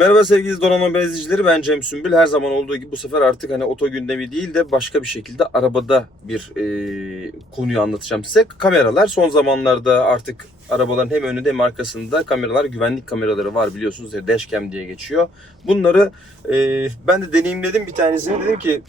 Merhaba sevgili donanma ben izleyicileri ben Cem Sümbül. Her zaman olduğu gibi bu sefer artık hani oto gündemi değil de başka bir şekilde arabada bir e, konuyu anlatacağım size. Kameralar son zamanlarda artık arabaların hem önünde hem arkasında kameralar güvenlik kameraları var biliyorsunuz ya dashcam diye geçiyor. Bunları e, ben de deneyimledim bir tanesini dedim ki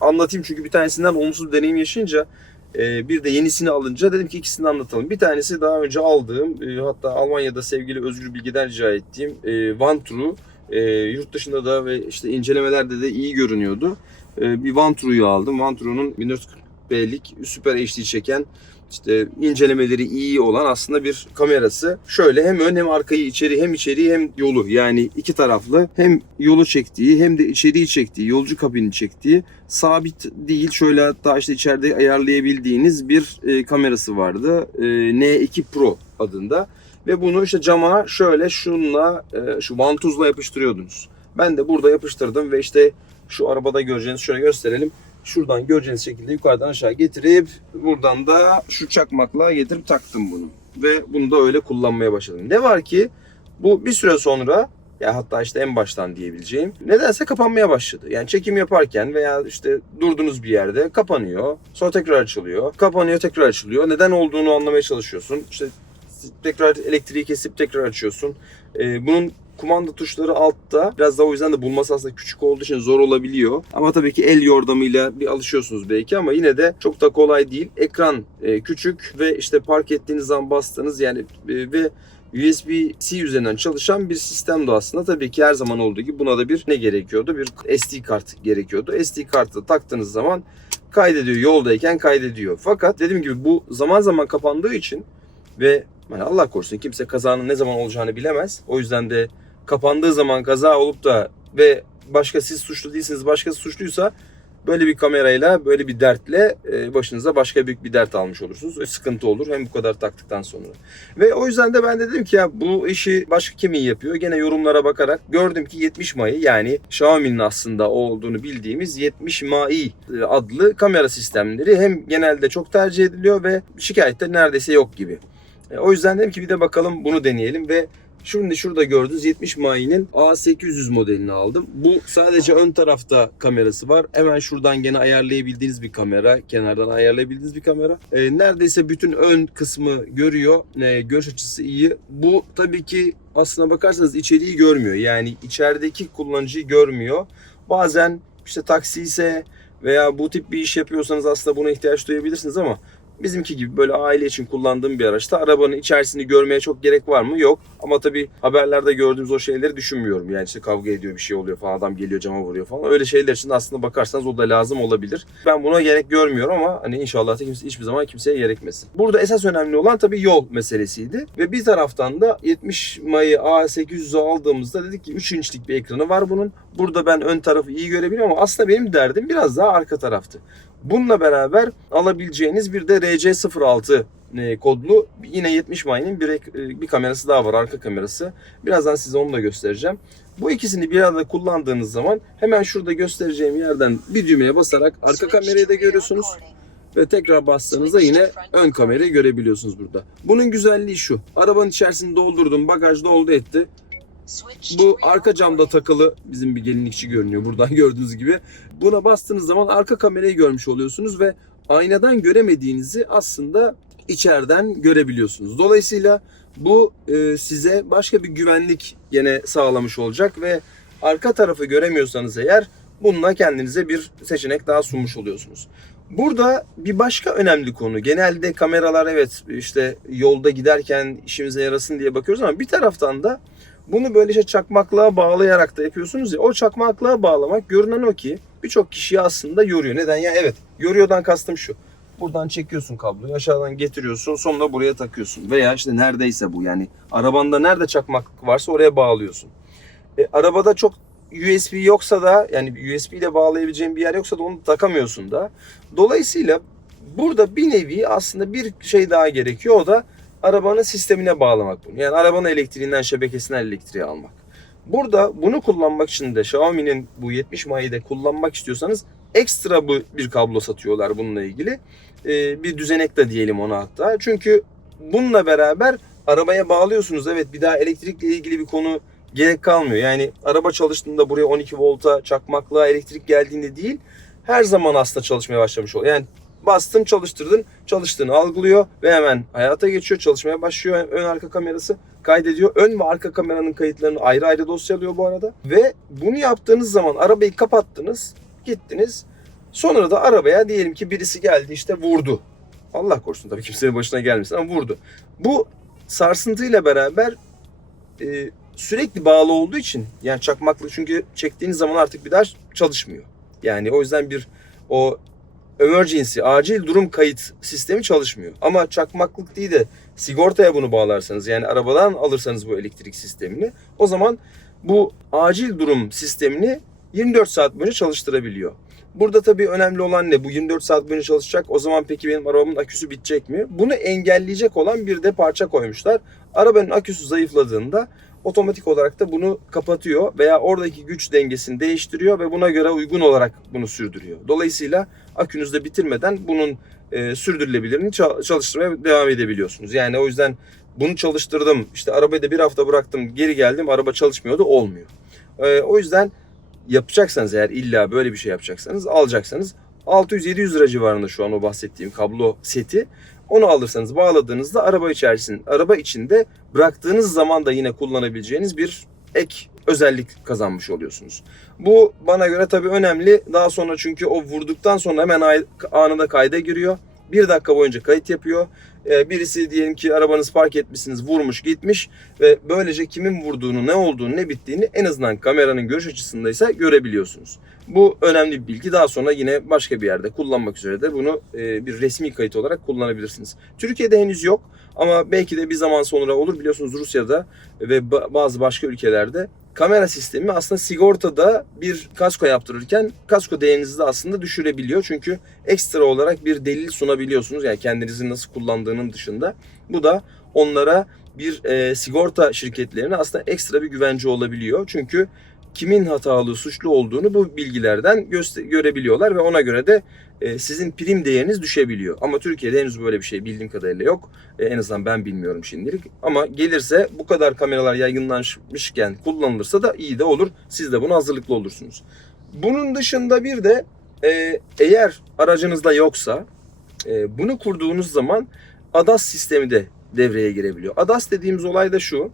anlatayım çünkü bir tanesinden olumsuz bir deneyim yaşayınca e, bir de yenisini alınca dedim ki ikisini anlatalım. Bir tanesi daha önce aldığım e, hatta Almanya'da sevgili Özgür Bilgi'den rica ettiğim e, Vantrue e, yurt dışında da ve işte incelemelerde de iyi görünüyordu. E, bir Vantrue'yu aldım. Vantrue'nun 1440B'lik Super HD çeken işte incelemeleri iyi olan aslında bir kamerası. Şöyle hem ön hem arkayı içeri hem içeriği hem yolu yani iki taraflı hem yolu çektiği hem de içeriği çektiği yolcu kabini çektiği sabit değil şöyle hatta işte içeride ayarlayabildiğiniz bir e, kamerası vardı. E, N2 Pro adında. Ve bunu işte cama şöyle şunla e, şu vantuzla yapıştırıyordunuz. Ben de burada yapıştırdım ve işte şu arabada göreceğiniz şöyle gösterelim. Şuradan göreceğiniz şekilde yukarıdan aşağı getirip buradan da şu çakmakla getirip taktım bunu. Ve bunu da öyle kullanmaya başladım. Ne var ki bu bir süre sonra ya hatta işte en baştan diyebileceğim nedense kapanmaya başladı. Yani çekim yaparken veya işte durduğunuz bir yerde kapanıyor. Sonra tekrar açılıyor. Kapanıyor tekrar açılıyor. Neden olduğunu anlamaya çalışıyorsun. İşte tekrar elektriği kesip tekrar açıyorsun. Ee, bunun kumanda tuşları altta. Biraz daha o yüzden de bulması aslında küçük olduğu için zor olabiliyor. Ama tabii ki el yordamıyla bir alışıyorsunuz belki ama yine de çok da kolay değil. Ekran e, küçük ve işte park ettiğiniz zaman bastığınız yani e, ve USB-C üzerinden çalışan bir sistem de aslında. Tabii ki her zaman olduğu gibi buna da bir ne gerekiyordu? Bir SD kart gerekiyordu. SD kartı taktığınız zaman kaydediyor. Yoldayken kaydediyor. Fakat dediğim gibi bu zaman zaman kapandığı için ve yani Allah korusun kimse kazanın ne zaman olacağını bilemez. O yüzden de kapandığı zaman kaza olup da ve başka siz suçlu değilsiniz başkası suçluysa böyle bir kamerayla böyle bir dertle e, başınıza başka büyük bir dert almış olursunuz. Sıkıntı olur hem bu kadar taktıktan sonra. Ve o yüzden de ben de dedim ki ya bu işi başka kim yapıyor? Gene yorumlara bakarak gördüm ki 70 Mai yani Xiaomi'nin aslında olduğunu bildiğimiz 70 Mai e, adlı kamera sistemleri hem genelde çok tercih ediliyor ve şikayette neredeyse yok gibi. E, O yüzden dedim ki bir de bakalım bunu deneyelim ve Şimdi şurada gördüğünüz 70 Mai'nin A800 modelini aldım. Bu sadece ön tarafta kamerası var. Hemen şuradan gene ayarlayabildiğiniz bir kamera. Kenardan ayarlayabildiğiniz bir kamera. E, neredeyse bütün ön kısmı görüyor. E, görüş açısı iyi. Bu tabii ki aslına bakarsanız içeriği görmüyor. Yani içerideki kullanıcıyı görmüyor. Bazen işte taksi ise veya bu tip bir iş yapıyorsanız aslında buna ihtiyaç duyabilirsiniz ama bizimki gibi böyle aile için kullandığım bir araçta arabanın içerisini görmeye çok gerek var mı? Yok. Ama tabii haberlerde gördüğümüz o şeyleri düşünmüyorum. Yani işte kavga ediyor bir şey oluyor falan adam geliyor cama vuruyor falan. Öyle şeyler için aslında bakarsanız o da lazım olabilir. Ben buna gerek görmüyorum ama hani inşallah da kimse hiçbir zaman kimseye gerekmesin. Burada esas önemli olan tabii yol meselesiydi. Ve bir taraftan da 70 Mayı A800'ü aldığımızda dedik ki 3 inçlik bir ekranı var bunun. Burada ben ön tarafı iyi görebiliyorum ama aslında benim derdim biraz daha arka taraftı. Bununla beraber alabileceğiniz bir de RC06 e, kodlu yine 70 Mai'nin bir, e, bir kamerası daha var arka kamerası. Birazdan size onu da göstereceğim. Bu ikisini bir arada kullandığınız zaman hemen şurada göstereceğim yerden bir düğmeye basarak arka kamerayı da görüyorsunuz. Ve tekrar bastığınızda yine ön kamerayı görebiliyorsunuz burada. Bunun güzelliği şu. Arabanın içerisini doldurdum. Bagaj doldu etti. Bu arka camda takılı bizim bir gelinlikçi görünüyor buradan gördüğünüz gibi. Buna bastığınız zaman arka kamerayı görmüş oluyorsunuz ve aynadan göremediğinizi aslında içeriden görebiliyorsunuz. Dolayısıyla bu e, size başka bir güvenlik yine sağlamış olacak ve arka tarafı göremiyorsanız eğer bununla kendinize bir seçenek daha sunmuş oluyorsunuz. Burada bir başka önemli konu. Genelde kameralar evet işte yolda giderken işimize yarasın diye bakıyoruz ama bir taraftan da bunu böyle işte çakmaklığa bağlayarak da yapıyorsunuz ya. O çakmaklığa bağlamak görünen o ki birçok kişiyi aslında yoruyor. Neden ya? Evet. Yoruyordan kastım şu. Buradan çekiyorsun kabloyu aşağıdan getiriyorsun sonra buraya takıyorsun. Veya işte neredeyse bu yani arabanda nerede çakmaklık varsa oraya bağlıyorsun. E, arabada çok USB yoksa da yani USB ile bağlayabileceğin bir yer yoksa da onu takamıyorsun da. Dolayısıyla burada bir nevi aslında bir şey daha gerekiyor. O da arabanın sistemine bağlamak bunu. Yani arabanın elektriğinden şebekesinden elektriği almak. Burada bunu kullanmak için de Xiaomi'nin bu 70 Mai'yi de kullanmak istiyorsanız ekstra bu bir kablo satıyorlar bununla ilgili. Ee, bir düzenek de diyelim ona hatta. Çünkü bununla beraber arabaya bağlıyorsunuz. Evet bir daha elektrikle ilgili bir konu gerek kalmıyor. Yani araba çalıştığında buraya 12 volta çakmaklığa elektrik geldiğinde değil her zaman aslında çalışmaya başlamış oluyor. Yani bastın çalıştırdın çalıştığını algılıyor ve hemen hayata geçiyor çalışmaya başlıyor ön arka kamerası kaydediyor. Ön ve arka kameranın kayıtlarını ayrı ayrı dosyalıyor bu arada. Ve bunu yaptığınız zaman arabayı kapattınız gittiniz sonra da arabaya diyelim ki birisi geldi işte vurdu. Allah korusun tabii kimsenin başına gelmesin ama vurdu. Bu sarsıntıyla beraber e, sürekli bağlı olduğu için yani çakmaklı çünkü çektiğiniz zaman artık bir daha çalışmıyor. Yani o yüzden bir o emergency acil durum kayıt sistemi çalışmıyor. Ama çakmaklık değil de sigortaya bunu bağlarsanız yani arabadan alırsanız bu elektrik sistemini o zaman bu acil durum sistemini 24 saat boyunca çalıştırabiliyor. Burada tabii önemli olan ne? Bu 24 saat boyunca çalışacak. O zaman peki benim arabamın aküsü bitecek mi? Bunu engelleyecek olan bir de parça koymuşlar. Arabanın aküsü zayıfladığında otomatik olarak da bunu kapatıyor veya oradaki güç dengesini değiştiriyor ve buna göre uygun olarak bunu sürdürüyor. Dolayısıyla akünüzde bitirmeden bunun e, sürdürülebilirini ça- çalıştırmaya devam edebiliyorsunuz. Yani o yüzden bunu çalıştırdım, işte arabayı da bir hafta bıraktım, geri geldim, araba çalışmıyordu, olmuyor. E, o yüzden yapacaksanız eğer illa böyle bir şey yapacaksanız alacaksanız 600-700 lira civarında şu an o bahsettiğim kablo seti. Onu alırsanız bağladığınızda araba içerisinde araba içinde bıraktığınız zaman da yine kullanabileceğiniz bir ek özellik kazanmış oluyorsunuz. Bu bana göre tabii önemli. Daha sonra çünkü o vurduktan sonra hemen anında kayda giriyor. Bir dakika boyunca kayıt yapıyor. Ee, Birisi diyelim ki arabanızı park etmişsiniz, vurmuş, gitmiş ve böylece kimin vurduğunu, ne olduğunu, ne bittiğini en azından kameranın görüş açısındaysa görebiliyorsunuz. Bu önemli bir bilgi. Daha sonra yine başka bir yerde kullanmak üzere de bunu e, bir resmi kayıt olarak kullanabilirsiniz. Türkiye'de henüz yok ama belki de bir zaman sonra olur. Biliyorsunuz Rusya'da ve ba- bazı başka ülkelerde kamera sistemi aslında sigortada bir kasko yaptırırken kasko değerinizi de aslında düşürebiliyor. Çünkü ekstra olarak bir delil sunabiliyorsunuz. Yani kendinizi nasıl kullandığının dışında. Bu da onlara bir e, sigorta şirketlerine aslında ekstra bir güvence olabiliyor. Çünkü kimin hatalı, suçlu olduğunu bu bilgilerden görebiliyorlar ve ona göre de e, sizin prim değeriniz düşebiliyor. Ama Türkiye'de henüz böyle bir şey bildiğim kadarıyla yok. E, en azından ben bilmiyorum şimdilik. Ama gelirse bu kadar kameralar yaygınlaşmışken kullanılırsa da iyi de olur. Siz de buna hazırlıklı olursunuz. Bunun dışında bir de e, eğer aracınızda yoksa e, bunu kurduğunuz zaman ADAS sistemi de devreye girebiliyor. ADAS dediğimiz olay da şu.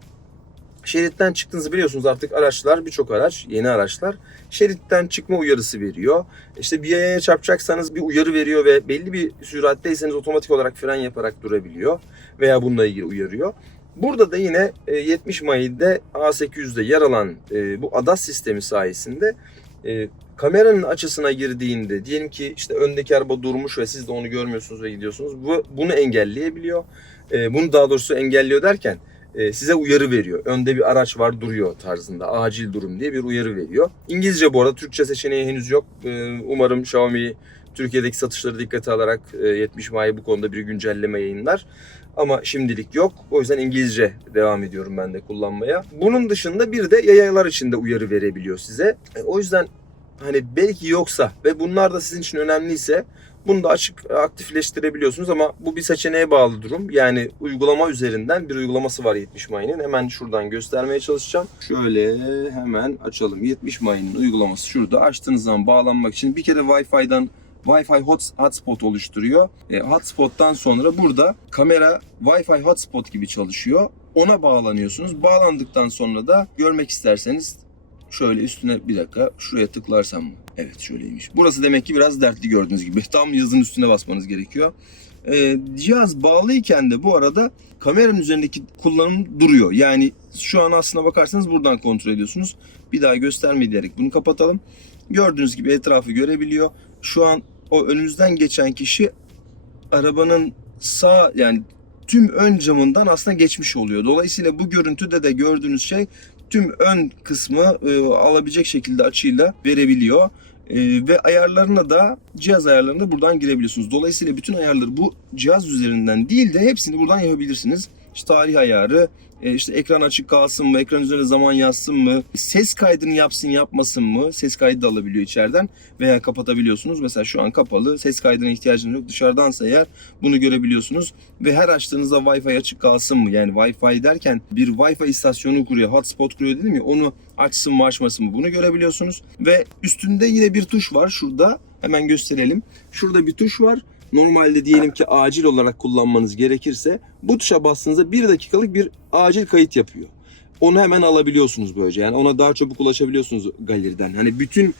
Şeritten çıktığınızı biliyorsunuz artık araçlar birçok araç yeni araçlar şeritten çıkma uyarısı veriyor. İşte bir yaya çarpacaksanız bir uyarı veriyor ve belli bir süratteyseniz otomatik olarak fren yaparak durabiliyor veya bununla ilgili uyarıyor. Burada da yine e, 70 Mayı'da A800'de yer alan bu ADAS sistemi sayesinde e, kameranın açısına girdiğinde diyelim ki işte öndeki araba durmuş ve siz de onu görmüyorsunuz ve gidiyorsunuz. Bu bunu engelleyebiliyor. E, Bunu daha doğrusu engelliyor derken size uyarı veriyor. Önde bir araç var duruyor tarzında. Acil durum diye bir uyarı veriyor. İngilizce bu arada Türkçe seçeneği henüz yok. E, Umarım Xiaomi Türkiye'deki satışları dikkate alarak e, 70 Mayı bu konuda bir güncelleme yayınlar. Ama şimdilik yok. O yüzden İngilizce devam ediyorum ben de kullanmaya. Bunun dışında bir de yayalar için de uyarı verebiliyor size. E, O yüzden hani belki yoksa ve bunlar da sizin için önemliyse bunu da açık aktifleştirebiliyorsunuz ama bu bir seçeneğe bağlı durum. Yani uygulama üzerinden bir uygulaması var 70 Mayı'nın. Hemen şuradan göstermeye çalışacağım. Şöyle hemen açalım. 70 Mayı'nın uygulaması şurada. Açtığınız zaman bağlanmak için bir kere Wi-Fi'den Wi-Fi hot, hotspot oluşturuyor. E, hotspot'tan sonra burada kamera Wi-Fi hotspot gibi çalışıyor. Ona bağlanıyorsunuz. Bağlandıktan sonra da görmek isterseniz şöyle üstüne bir dakika şuraya tıklarsam mı? Evet şöyleymiş. Burası demek ki biraz dertli gördüğünüz gibi. Tam yazın üstüne basmanız gerekiyor. Ee, cihaz bağlıyken de bu arada kameranın üzerindeki kullanım duruyor. Yani şu an aslına bakarsanız buradan kontrol ediyorsunuz. Bir daha gösterme bunu kapatalım. Gördüğünüz gibi etrafı görebiliyor. Şu an o önünüzden geçen kişi arabanın sağ yani tüm ön camından aslında geçmiş oluyor. Dolayısıyla bu görüntüde de gördüğünüz şey tüm ön kısmı e, alabilecek şekilde açıyla verebiliyor. E, ve ayarlarına da cihaz ayarlarına da buradan girebiliyorsunuz. Dolayısıyla bütün ayarları bu cihaz üzerinden değil de hepsini buradan yapabilirsiniz. İşte tarih ayarı, E, işte ekran açık kalsın mı, ekran üzerine zaman yazsın mı, ses kaydını yapsın yapmasın mı, ses kaydı da alabiliyor içeriden veya kapatabiliyorsunuz. Mesela şu an kapalı, ses kaydına ihtiyacınız yok. Dışarıdansa eğer bunu görebiliyorsunuz ve her açtığınızda Wi-Fi açık kalsın mı? Yani Wi-Fi derken bir Wi-Fi istasyonu kuruyor, hotspot kuruyor dedim ya onu açsın mı açmasın mı bunu görebiliyorsunuz. Ve üstünde yine bir tuş var şurada hemen gösterelim. Şurada bir tuş var. Normalde diyelim ki acil olarak kullanmanız gerekirse bu tuşa bastığınızda bir dakikalık bir acil kayıt yapıyor. Onu hemen alabiliyorsunuz böylece. Yani ona daha çabuk ulaşabiliyorsunuz galeriden. Hani bütün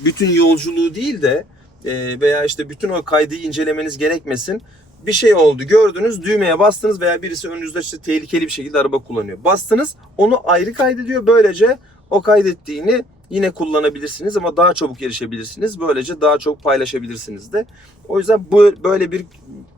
bütün yolculuğu değil de e, veya işte bütün o kaydı incelemeniz gerekmesin. Bir şey oldu gördünüz düğmeye bastınız veya birisi önünüzde işte tehlikeli bir şekilde araba kullanıyor. Bastınız onu ayrı kaydediyor. Böylece o kaydettiğini yine kullanabilirsiniz ama daha çabuk erişebilirsiniz. Böylece daha çok paylaşabilirsiniz de. O yüzden bu böyle bir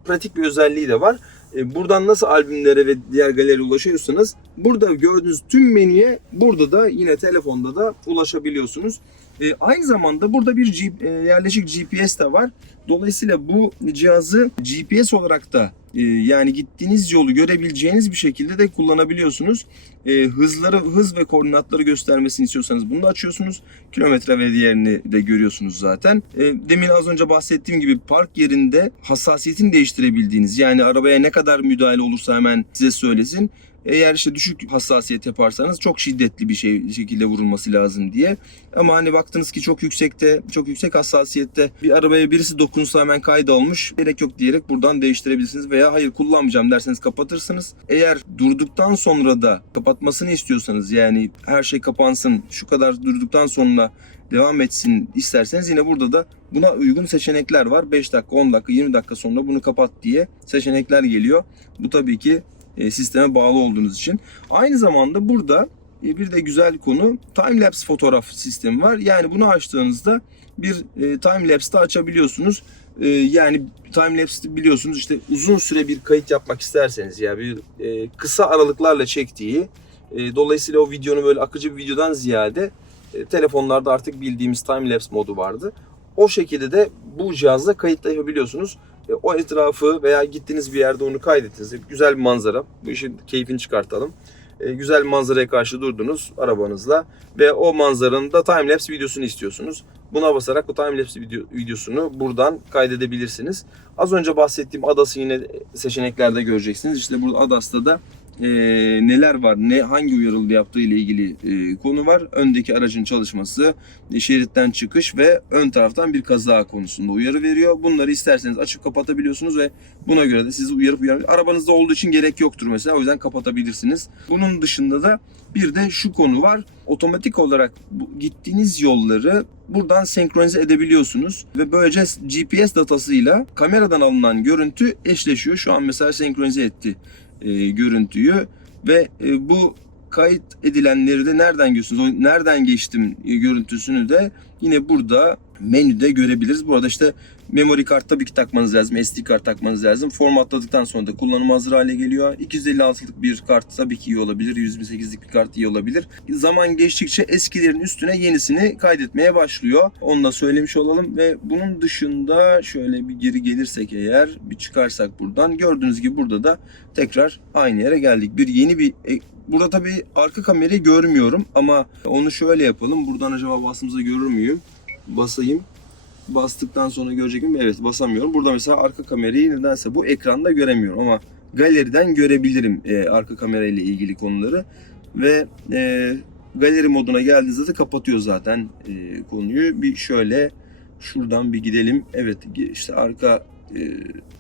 pratik bir özelliği de var. E, Buradan nasıl albümlere ve diğer galeriye ulaşıyorsanız burada gördüğünüz tüm menüye burada da yine telefonda da ulaşabiliyorsunuz. E, aynı zamanda burada bir G- e, yerleşik GPS de var. Dolayısıyla bu cihazı GPS olarak da e, yani gittiğiniz yolu görebileceğiniz bir şekilde de kullanabiliyorsunuz. E, hızları, hız ve koordinatları göstermesini istiyorsanız bunu da açıyorsunuz. Kilometre ve diğerini de görüyorsunuz zaten. E, demin az önce bahsettiğim gibi park yerinde hassasiyetini değiştirebildiğiniz yani arabaya ne kadar müdahale olursa hemen size söylesin. Eğer işte düşük hassasiyet yaparsanız çok şiddetli bir şey şekilde vurulması lazım diye. Ama hani baktınız ki çok yüksekte, çok yüksek hassasiyette bir arabaya birisi dokunsa hemen kaydolmuş. Gerek yok diyerek buradan değiştirebilirsiniz veya hayır kullanmayacağım derseniz kapatırsınız. Eğer durduktan sonra da kapatmasını istiyorsanız yani her şey kapansın şu kadar durduktan sonra devam etsin isterseniz yine burada da buna uygun seçenekler var. 5 dakika, 10 dakika, 20 dakika sonra bunu kapat diye seçenekler geliyor. Bu tabii ki sisteme bağlı olduğunuz için. Aynı zamanda burada e, bir de güzel konu time lapse fotoğraf sistemi var. Yani bunu açtığınızda bir e, time lapse de açabiliyorsunuz. E, yani time lapse biliyorsunuz işte uzun süre bir kayıt yapmak isterseniz yani bir e, kısa aralıklarla çektiği e, dolayısıyla o videonun böyle akıcı bir videodan ziyade e, telefonlarda artık bildiğimiz time lapse modu vardı. O şekilde de bu cihazla kayıt yapabiliyorsunuz. E, o etrafı veya gittiğiniz bir yerde onu kaydettiniz. Güzel bir manzara. Bu işin keyfini çıkartalım. E, güzel manzaraya karşı durdunuz arabanızla ve o manzaranın da timelapse videosunu istiyorsunuz. Buna basarak o timelapse video, videosunu buradan kaydedebilirsiniz. Az önce bahsettiğim Adas'ı yine seçeneklerde göreceksiniz. İşte burada Adas'ta da e, neler var, ne hangi uyarıldı yaptığı ile ilgili e, konu var. Öndeki aracın çalışması, e, şeritten çıkış ve ön taraftan bir kaza konusunda uyarı veriyor. Bunları isterseniz açıp kapatabiliyorsunuz ve buna göre de sizi uyarıp uyarır. Arabanızda olduğu için gerek yoktur mesela. O yüzden kapatabilirsiniz. Bunun dışında da bir de şu konu var. Otomatik olarak gittiğiniz yolları buradan senkronize edebiliyorsunuz ve böylece GPS datasıyla kameradan alınan görüntü eşleşiyor. Şu an mesela senkronize etti e, görüntüyü ve e, bu kayıt edilenleri de nereden görüyorsunuz? O nereden geçtim görüntüsünü de yine burada menüde görebiliriz. Burada işte memory kart tabii ki takmanız lazım. SD kart takmanız lazım. Formatladıktan sonra da kullanım hazır hale geliyor. 256'lık bir kart tabii ki iyi olabilir. 128'lik bir kart iyi olabilir. Zaman geçtikçe eskilerin üstüne yenisini kaydetmeye başlıyor. Onu da söylemiş olalım ve bunun dışında şöyle bir geri gelirsek eğer bir çıkarsak buradan gördüğünüz gibi burada da tekrar aynı yere geldik. Bir yeni bir Burada tabii arka kamerayı görmüyorum ama onu şöyle yapalım. Buradan acaba bastığımızda görür müyüm? Basayım. Bastıktan sonra görecek miyim? Evet basamıyorum. Burada mesela arka kamerayı nedense bu ekranda göremiyorum ama galeriden görebilirim e, arka kamerayla ilgili konuları. Ve e, galeri moduna geldiğinizde de kapatıyor zaten e, konuyu. Bir şöyle şuradan bir gidelim. Evet işte arka e,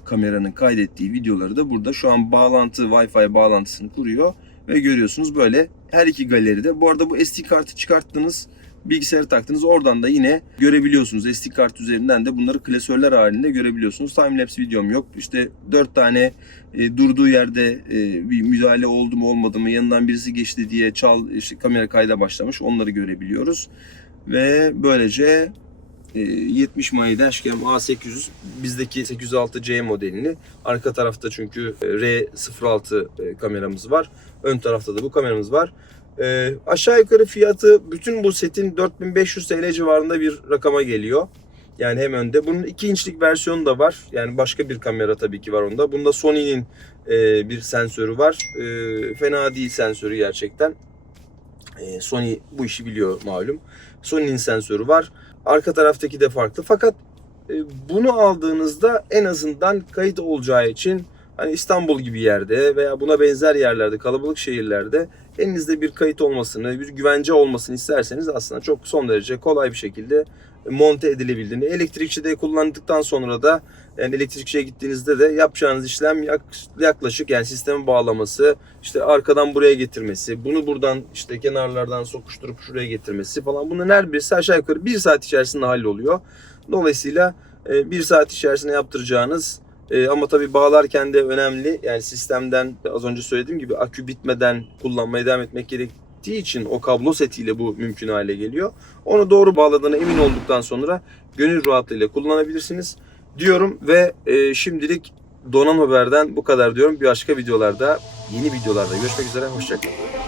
kameranın kaydettiği videoları da burada. Şu an bağlantı Wi-Fi bağlantısını kuruyor ve görüyorsunuz böyle her iki galeride. Bu arada bu SD kartı çıkarttınız bilgisayarı taktınız. Oradan da yine görebiliyorsunuz. SD kart üzerinden de bunları klasörler halinde görebiliyorsunuz. Timelapse videom yok. İşte 4 tane e, durduğu yerde e, bir müdahale oldu mu olmadı mı yanından birisi geçti diye çal işte kamera kayda başlamış. Onları görebiliyoruz. Ve böylece 70 May Dashcam A800 bizdeki 806C modelini arka tarafta çünkü e, R06 e, kameramız var. Ön tarafta da bu kameramız var. E, aşağı yukarı fiyatı bütün bu setin 4500 TL civarında bir rakama geliyor. Yani hem önde. Bunun 2 inçlik versiyonu da var. Yani başka bir kamera tabii ki var onda. Bunda Sony'nin e, bir sensörü var. E, fena değil sensörü gerçekten. E, Sony bu işi biliyor malum. Sony'nin sensörü var. Arka taraftaki de farklı. Fakat e, bunu aldığınızda en azından kayıt olacağı için hani İstanbul gibi yerde veya buna benzer yerlerde, kalabalık şehirlerde elinizde bir kayıt olmasını, bir güvence olmasını isterseniz aslında çok son derece kolay bir şekilde monte edilebildiğini. Elektrikçide kullandıktan sonra da yani elektrikçiye gittiğinizde de yapacağınız işlem yak- yaklaşık yani sisteme bağlaması, işte arkadan buraya getirmesi, bunu buradan işte kenarlardan sokuşturup şuraya getirmesi falan bunların her birisi aşağı yukarı bir saat içerisinde halloluyor. Dolayısıyla e, bir saat içerisinde yaptıracağınız e, ama tabii bağlarken de önemli. Yani sistemden az önce söylediğim gibi akü bitmeden kullanmaya devam etmek gerektiği için o kablo setiyle bu mümkün hale geliyor. Onu doğru bağladığına emin olduktan sonra gönül rahatlığıyla kullanabilirsiniz diyorum ve e, şimdilik Donan Haber'den bu kadar diyorum. Bir başka videolarda, yeni videolarda görüşmek üzere. Hoşçakalın.